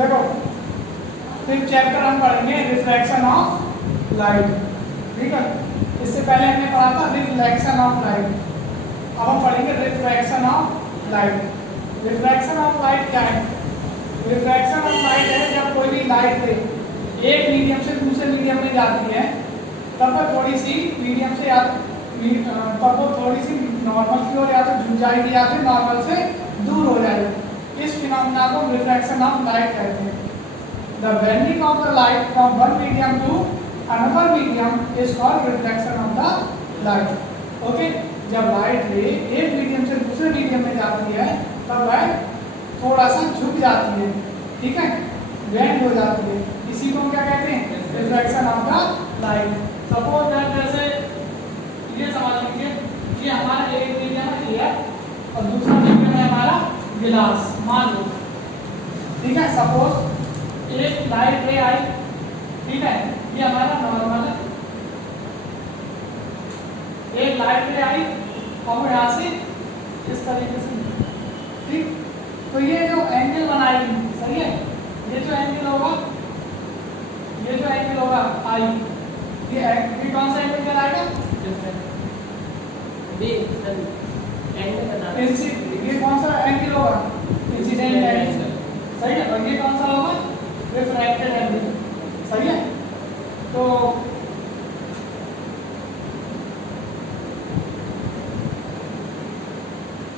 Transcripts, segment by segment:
देखो फिर चैप्टर हम पढ़ेंगे रिफ्रैक्शन ऑफ लाइट, ठीक है। इससे पहले हमने पढ़ा था रिफ्लेक्शन ऑफ लाइट, अब हम पढ़ेंगे refraction of light. Refraction of light क्या है? रिफ्रैक्शन ऑफ लाइट है जब कोई भी लाइट रे एक मीडियम से दूसरे मीडियम में जाती है तब वो थोड़ी सी मीडियम से तब वो थोड़ी सी नॉर्मल की ओर या तो झुक जाएगी या फिर नॉर्मल से दूर हो जाएगी। इस फिनोमेना को रिफ्रैक्शन ऑफ लाइट कहते हैं। The bending of the light from one medium to another medium is called reflection of the light. Okay, जब लाइट रे एक मीडियम से दूसरे मीडियम में जाती है तब वह थोड़ा सा झुक जाती है, ठीक है, बेंड हो जाती है। इसी को क्या कहते हैं? Reflection of the light. Suppose that जैसे ये समझ लीजिए कि हमारा एक मीडियम है एयर और दूसरा मीडियम है हमारा गिलास, मान लो, ठीक है। सपोज एक लाइट रे आई, ठीक है, ये हमारा नॉर्मल है, एक लाइट रे आई और यहाँ से इस तरीके से, ठीक। तो ये जो एंगल बनाएगी, सही है, ये जो एंगल होगा, ये जो एंगल होगा आई, ये कौन सा एंगल कहलाएगा? ये कौन सा एंगल होगा? इंसिडेंट एंगल, सही है। और ये कौन सा होगा? रिफ्रैक्टेड एंगल, सही है। तो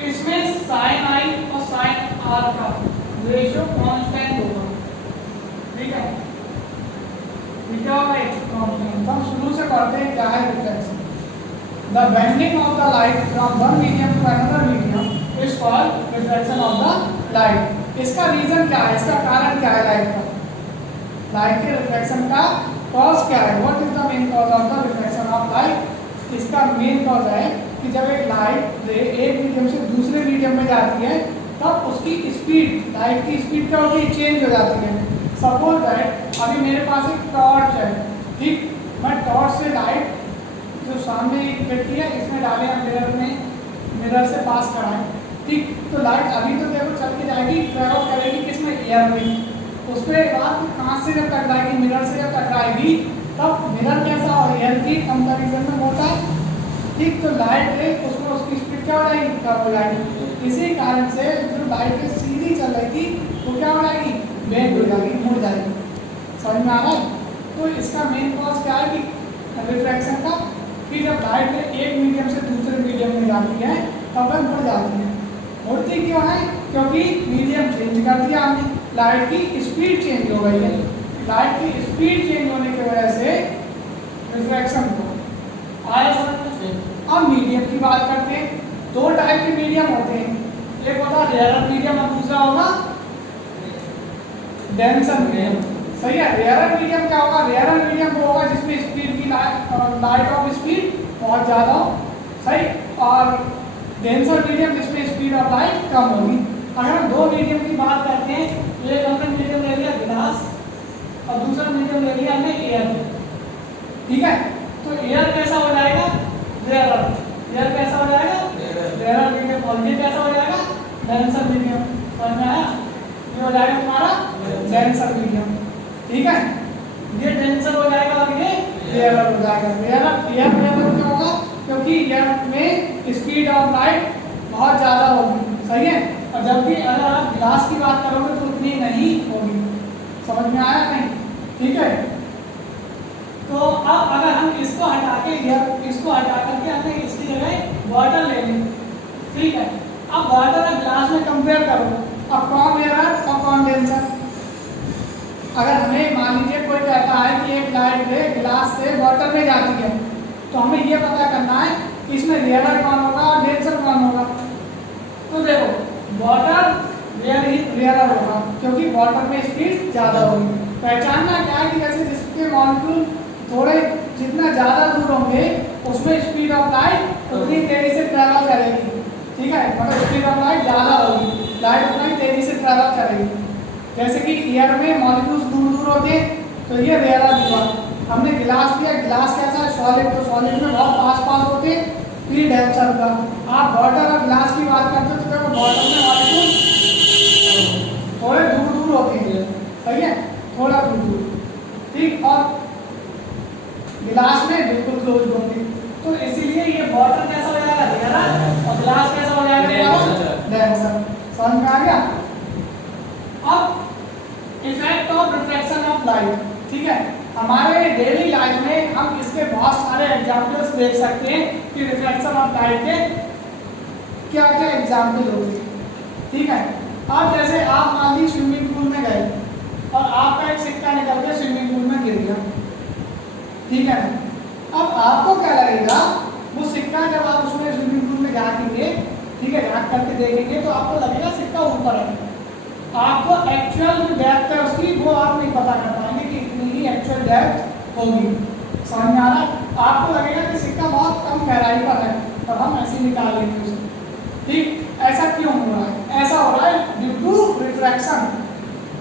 इसमें साइन आई और साइन आर का रेशियो कांस्टेंट होगा, ठीक है, क्या होगा? कांस्टेंट। हम शुरू से पढ़ते हैं क्या है reflection. The bending of the light from one medium to another medium is called reflection of the light. इसका रीजन क्या है? इसका कारण क्या है? लाइट के रिफ्लेक्शन का कॉज क्या है? What is the main cause of the reflection of light? इसका मेन कॉज है कि जब एक लाइट रे एक मीडियम से दूसरे मीडियम में जाती है तब उसकी स्पीड, लाइट की स्पीड क्या होती है? चेंज हो जाती है। सपोज दैट अभी मेरे पास एक टॉर्च है, ठीक, मैं टॉर्च से लाइट जो सामने एक खिड़की है इसमें डाले हैं मिरर में, मिरर से पास कराएं, ठीक। तो लाइट अभी तो देखो चल के जाएगी, ट्रैवल करेगी किसमें? एयर में। उसके बाद कांच से जब टकराएगी, मिरर से जब टकराएगी तब मिरर कैसा और एयर की कंपैरिजन में होता है, ठीक। तो लाइट रे उसमें उसकी स्पीड क्या हो जाएगी? कम हो जाएगी। इसी कारण से जो लाइट सीधी चल रही थी वो क्या हो जाएगी? बेंड हो जाएगी, मुड़ जाएगी। समझ में आ रहा है? तो इसका मेन कॉज क्या है कि रिफ्रैक्शन का, कि जब लाइट एक मीडियम से दूसरे मीडियम में जाती है तब वह मुड़ जाती है। मुड़ती क्यों है? क्योंकि मीडियम चेंज कर दिया हमने, लाइट की स्पीड चेंज हो गई है। लाइट की स्पीड चेंज होने की वजह से रिफ्रैक्शन को आया समझ में। अब मीडियम की बात करते हैं। दो टाइप के मीडियम होते हैं, एक होता है रेयर मीडियम और दूसरा होगा डेंसर मीडियम, सही है। रेयर मीडियम क्या होगा? रेयर मीडियम वो होगा जिसमें स्पीड की लाइट ऑफ स्पीड बहुत ज़्यादा हो, सही, और डेंसर मीडियम जिसमें स्पीड ऑफ लाइट कम होगी। अगर हम दो मीडियम की बात करते हैं, एक हमने मीडियम ले लिया गिलास और दूसरा मीडियम ले लिया हमने एयर, ठीक है। तो एयर कैसा हो जाएगा? रेयर। एयर कैसा हो जाएगा? Rare medium. और ये कैसा हो जाएगा? Denser medium. समझ में आया? ये हो जाएगा तुम्हारा डेंसर मीडियम, ठीक है। ये डेंसर हो जाएगा और ये रेयर हो जाएगा। रेयर क्यों होगा? क्योंकि एयर में स्पीड ऑफ लाइट बहुत ज़्यादा होगी, सही है। और जबकि अगर आप ग्लास की बात करोगे तो उतनी नहीं होगी। समझ में आया नहीं? ठीक है। तो अब अगर हम इसको हटा के इसको हटा करके हमने इसकी जगह वाटर ले लें, ठीक है। अब वाटर और ग्लास में कंपेयर करो, अब कौन रेयर और कौन डेंसर। अगर हमें मान लीजिए कोई कहता है कि एक लाइट रे ग्लास से वाटर में जाती है, तो हमें यह पता करना है कि इसमें रेयर कौन होगा और डेंसर कौन होगा। तो देखो वाटर रेयर होगा क्योंकि वाटर में स्पीड ज़्यादा होगी। पहचानना क्या है कि जैसे जिसके मॉलिक्यूल थोड़े जितना ज़्यादा दूर होंगे उसमें स्पीड ऑफ लाइट उतनी तेज़ी से ट्रैवल करेगी, ठीक है। मतलब स्पीड ऑफ लाइट ज़्यादा होगी, लाइट उतनी तेज़ी से ट्रैवल करेगी। जैसे कि एयर में मॉलिक्यूल्स दूर दूर होते हैं तो ये रेयर हुआ। हमने गिलास लिया, गिलास कैसा है? सॉलिड, तो सॉलिड में बहुत पास पास होते हैं, फिर डेंसर का। आप वाटर और ग्लास की बात करते हो तो देखो वाटर में मॉलिक्यूल थोड़े दूर दूर होते हैं, समझ में आ गया। अब effect of reflection of light, ठीक है, हमारे डेली लाइफ में हम इसके बहुत सारे एग्जाम्पल्स देख सकते हैं कि रिफ्लेक्शन ऑफ लाइट के क्या क्या एग्जाम्पल होते हैं, ठीक है। अब जैसे आप मान लीजिए स्विमिंग पूल में गए और आपका एक सिक्का निकल के स्विमिंग पूल में गिर गया, ठीक है। अब आपको क्या लगेगा, वो सिक्का जब आप उसमें स्विमिंग पूल में झाँकेंगे, ठीक है, झाँक करके देखेंगे तो आपको लगेगा सिक्का ऊपर है। आपको एक्चुअल जो डेप्थ है उसकी वो आप नहीं पता कर पाएंगे कि इतनी ही एक्चुअल डेप्थ होगी। समझ में आ रहा है? आपको लगेगा कि सिक्का बहुत कम गहराई पर है और हम ऐसे निकाल लेंगे उसे, ठीक। ऐसा क्यों हो रहा है? ऐसा हो रहा है ड्यू टू रिफ्रैक्शन।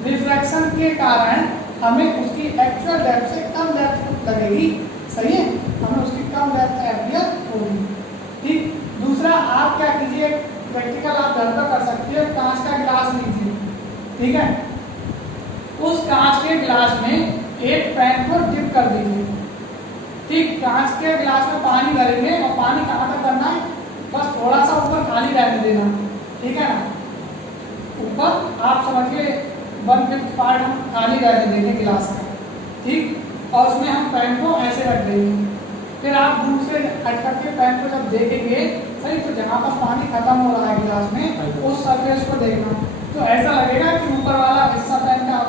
रिफ्रैक्शन के कारण हमें उसकी एक्चुअल डेप्थ से कम डेप्थ लगेगी, सही है, हमें उसकी कम डेप्थ अपीयर होगी, ठीक। दूसरा, आप क्या कीजिए, प्रैक्टिकल आप घर पर कर सकते हो, कांच का गिलास लीजिए, ठीक है, उस कांच के गिलास में एक पेन को डिप कर दीजिए, ठीक। कांच के गिलास में पानी भरेंगे और पानी कहाँ तक करना है, बस थोड़ा सा ऊपर खाली रहने देना, ठीक है ना, ऊपर आप समझिए 1/5 पार्ट हम खाली रहने देंगे गिलास का, ठीक। और उसमें हम पेन को ऐसे रख देंगे। फिर आप दूर से हट करके पेन को जब देखेंगे, सही, तो जहाँ पर पानी खत्म हो रहा है गिलास में उस सरफेस को देखना, तो ऐसा लगेगा कि ऊपर वाला हिस्सा पेन का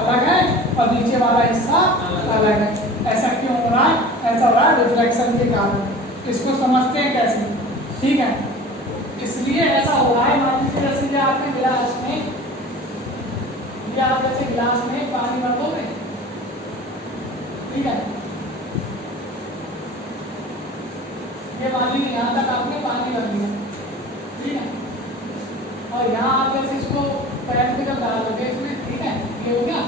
अलग है और नीचे वाला हिस्सा अलग है। ऐसा क्यों हो रहा है? ऐसा हो रहा है रिफ्लेक्शन के कारण। इसको समझते हैं कैसे, ठीक है। इसलिए ऐसा हो रहा है, मान लीजिए जैसे आपने गिलास में, ये आप जैसे गिलास में पानी भर दोगे, ठीक है, ये मान लीजिए यहाँ तक आपने पानी भर दिया, ठीक है, और यहाँ आप जैसे इसको पैर में जब डाल दोगे इसमें, ठीक है, ये हो गया।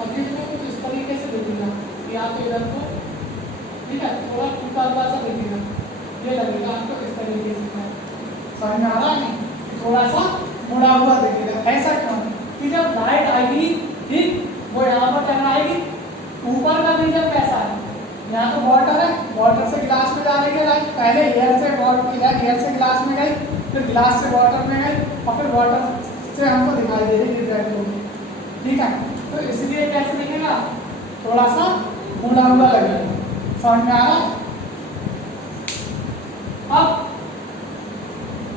अब इसको कुछ इस तरीके से दिखेगा कि आप इधर को, ठीक है, थोड़ा टूटा हुआ सा दिखेगा, ये लगेगा आपको इस तरीके से, समझ में आ रहा है नहीं, थोड़ा सा मुड़ा हुआ दिखेगा। ऐसा क्यों कि जब लाइट आएगी, ठीक, वो यहाँ पर टकराएगी, ऊपर का मीडियम कैसा है, यहाँ तो वाटर है, वाटर से गिलास में डालेंगे लाइट, पहले एयर से गिलास में गई, फिर गिलास से वाटर में गई और फिर वाटर से हमको दिखाई दे रही रिफ्लेक्ट होगी, ठीक है। तो इसलिए कैसे दिखेगा, थोड़ा सा मुड़ा हुआ लगेगा, समझ में आ रहा है। अब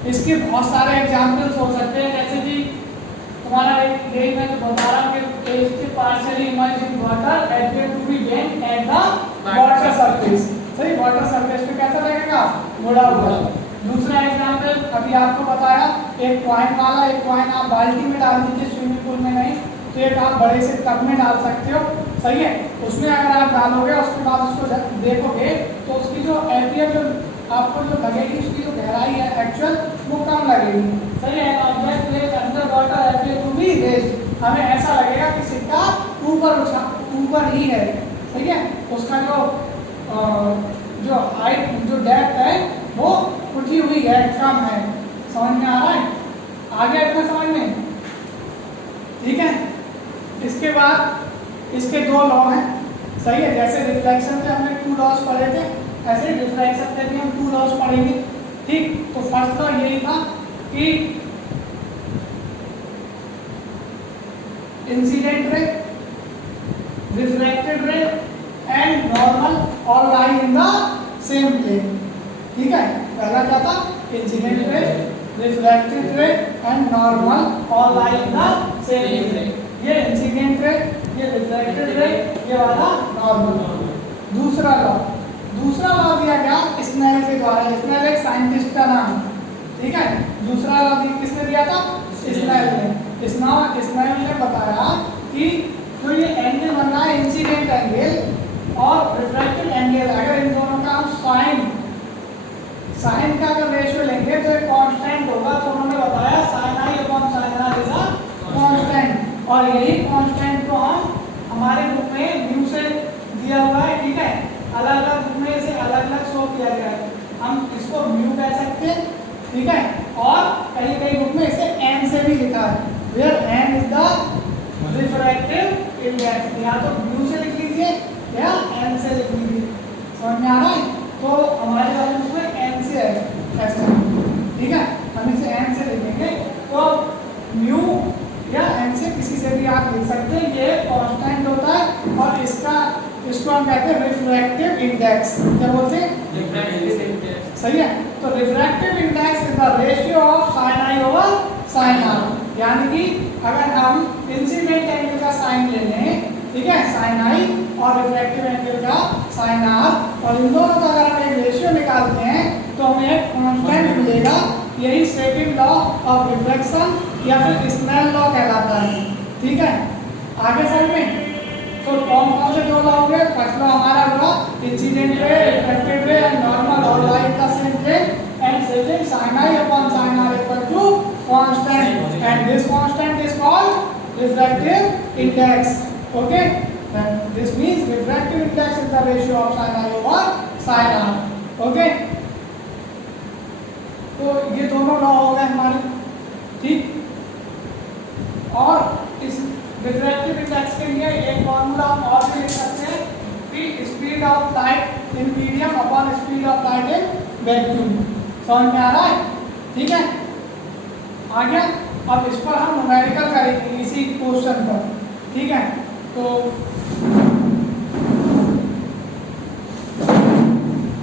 इसके बहुत सारे एग्जाम्पल्स हो सकते हैं, जैसे कि तुम्हारा एक मैं जो बता रहा हूँ कि partially emerged in water appear to be bent at the water surface, सही, वाटर सरफेस पे कैसा लगेगा, मुड़ा हुआ। दूसरा एग्जाम्पल अभी आपको बताया, एक कॉइन वाला, एक कॉइन आप बाल्टी में डाल दीजिए, स्विमिंग पूल में नहीं तो एक आप बड़े से टब में डाल सकते हो, सही है। उसमें अगर आप डालोगे उसके बाद उसको देखोगे तो उसकी जो एपियर, जो आपको जो लगेगी उसकी जो गहराई है एक्चुअल, वो कम लगेगी, सही है। Object place under water appear to be raised, हमें ऐसा लगेगा कि सिक्का ऊपर ही है, सही है, उसका जो हाइट, जो डेप्थ है वो उठी हुई है, कम है, समझ में आ रहा है, आगे इतना समझ में, ठीक है। इसके बाद इसके 2 लॉ हैं, सही है, जैसे रिफ्लेक्शन के हमने 2 लॉज पढ़े थे, ऐसे रिफ्लेक्शन के भी हम 2 लॉज पढ़ेंगे, ठीक। तो फर्स्ट लॉ यही था कि incident ray, refracted ray and normal all lie in the same plane, ठीक है। पहला क्या था, incident ray, refracted ray and normal all lie in the same plane, ये इंसिडेंट रे, ये रिफ्रैक्टेड रे, ये वाला नॉर्मल। दूसरा लॉ दिया गया स्नेल के द्वारा, स्नेल एक साइंटिस्ट का नाम, ठीक है। दूसरा लॉ किसने दिया था, स्नेल ने। स्नेल ने बताया कि जो ये एंगल बन रहा है इंसिडेंट एंगल और रिफ्रैक्टेड एंगल, अगर इन दोनों का हम साइन का अगर रेशियो लेंगे तो एक कांस्टेंट होगा, तो उन्होंने बताया sin i upon sin r is a constant, और यही कांस्टेंट को हम हमारे बुक में म्यू से दिया हुआ है, ठीक है, अलग अलग बुक में इसे अलग अलग शो किया गया है, हम इसको म्यू कह सकते हैं, ठीक है, और कई बुक में इसे n से भी लिखा है, where n is the refractive index, या तो म्यू से लिख लीजिए या n से लिख लीजिए, समझ में आ रहा है। तो हमारे वाले बुक में n से है, ऐसा, ठीक है, हम इसे n से लिखेंगे। तो लिख सकते हैं, ये कांस्टेंट होता है और इसको हम कहते हैं रिफ्रैक्टिव इंडेक्स। क्या बोलते हैं? Refractive index. सही है। तो refractive index is the ratio of sine i over sine r. यानी कि अगर हम इंसिडेंट एंगल का साइन ले लें, ठीक है, साइन आई और रिफ्रैक्टिव एंगल का साइन आर, और इन दोनों का अगर हम एक रेशियो निकालते हैं तो हमें एक कांस्टेंट मिलेगा। यही सेकंड लॉ ऑफ रिफ्लेक्शन या फिर स्नेल लॉ कहलाता है। ठीक है, आगे समझ में। तो कौन कौन से दो लॉ हो गए? फर्स्ट लॉ हमारा हुआ incident ray, reflected ray and normal और like the same plane, and second sin i upon sin r equal to constant, and this constant is called refractive index. Okay, then this means refractive index is the ratio of sin i over sin r. Okay, तो ये दोनों law हो गए हमारे, ठीक। और इस refractive index के लिए एक फॉर्मूला हम और भी लिख सकते हैं कि speed of light in medium upon speed of light in vacuum. समझ में आ रहा है? ठीक है, आ गया। अब इस पर हम न्यूमेरिकल करेंगे इसी क्वेश्चन पर। ठीक है, तो